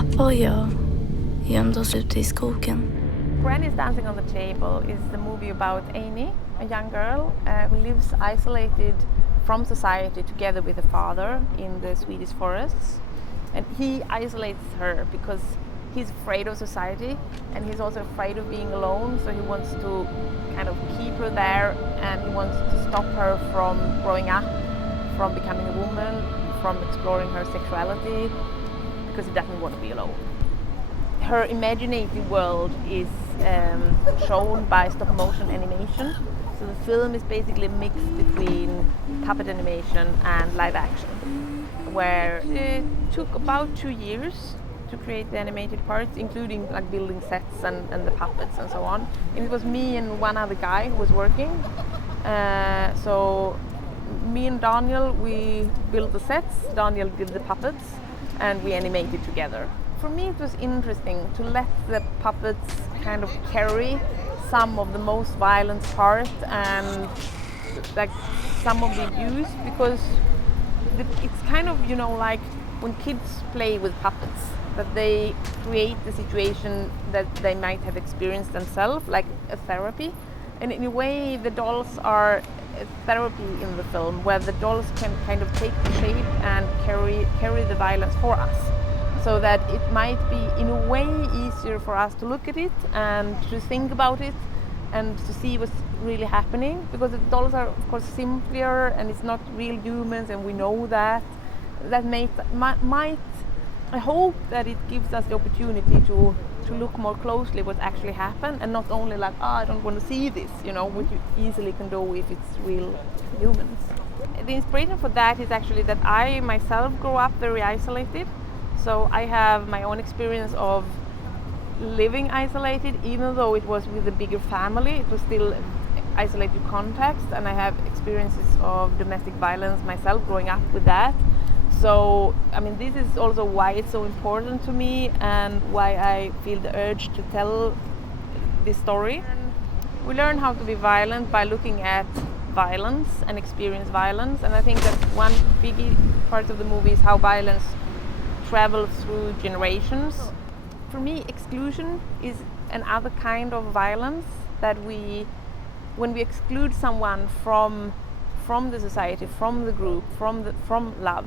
Pappa och jag gömde oss ute i skogen. Granny's Dancing on the Table is the movie about Amy, a young girl who lives isolated from society together with her father in the Swedish forests. And he isolates her because he's afraid of society and he's also afraid of being alone, so he wants to kind of keep her there and he wants to stop her from growing up, from becoming a woman, from exploring her sexuality, because he doesn't want to be alone. Her imaginative world is shown by stop motion animation. So the film is basically a mix between puppet animation and live action, where it took about 2 years to create the animated parts, including like building sets and the puppets and so on. And it was me and one other guy who was working. So me and Daniel, we built the sets, Daniel did the puppets, and we animated together. For me it was interesting to let the puppets kind of carry some of the most violent parts and like some of the abuse, because it's kind of, you know, like when kids play with puppets, that they create the situation that they might have experienced themselves, like a therapy. And in a way the dolls are a therapy in the film, where the dolls can kind of take the shape and carry the violence for us, so that it might be in a way easier for us to look at it and to think about it and to see what's really happening, because the dolls are of course simpler and it's not real humans, and we know that. That might I hope that it gives us the opportunity to look more closely what actually happened, and not only like, I don't want to see this, you know, which you easily can do if it's real humans. The inspiration for that is actually that I myself grew up very isolated. So I have my own experience of living isolated, even though it was with a bigger family, it was still isolated context, and I have experiences of domestic violence myself growing up with that. So, I mean, this is also why it's so important to me and why I feel the urge to tell this story. We learn how to be violent by looking at violence and experience violence, and I think that one big part of the movie is how violence travels through generations. For me, exclusion is another kind of violence, that when we exclude someone from the society, from the group, from love,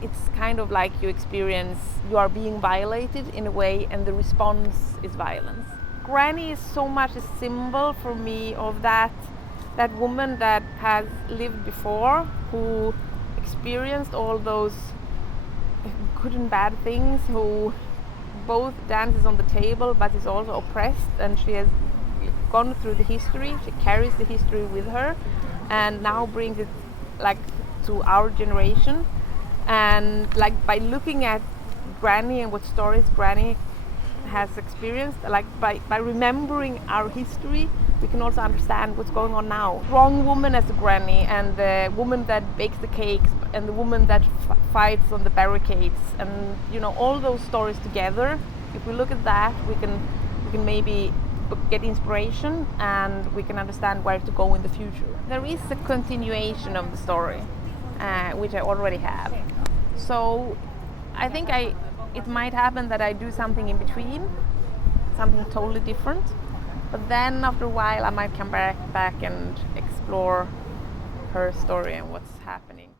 it's kind of like you are being violated in a way, and the response is violence. Granny is so much a symbol for me of that woman that has lived before, who experienced all those good and bad things, who both dances on the table but is also oppressed, and she has gone through the history, she carries the history with her and now brings it like to our generation. And like by looking at Granny and what stories Granny has experienced, like by remembering our history, we can also understand what's going on now. Strong woman as a granny, and the woman that bakes the cakes, and the woman that fights on the barricades, and you know, all those stories together. If we look at that, we can maybe get inspiration, and we can understand where to go in the future. There is a continuation of the story, which I already have. So I think it might happen that I do something in between, something totally different. But then after a while I might come back and explore her story and what's happening.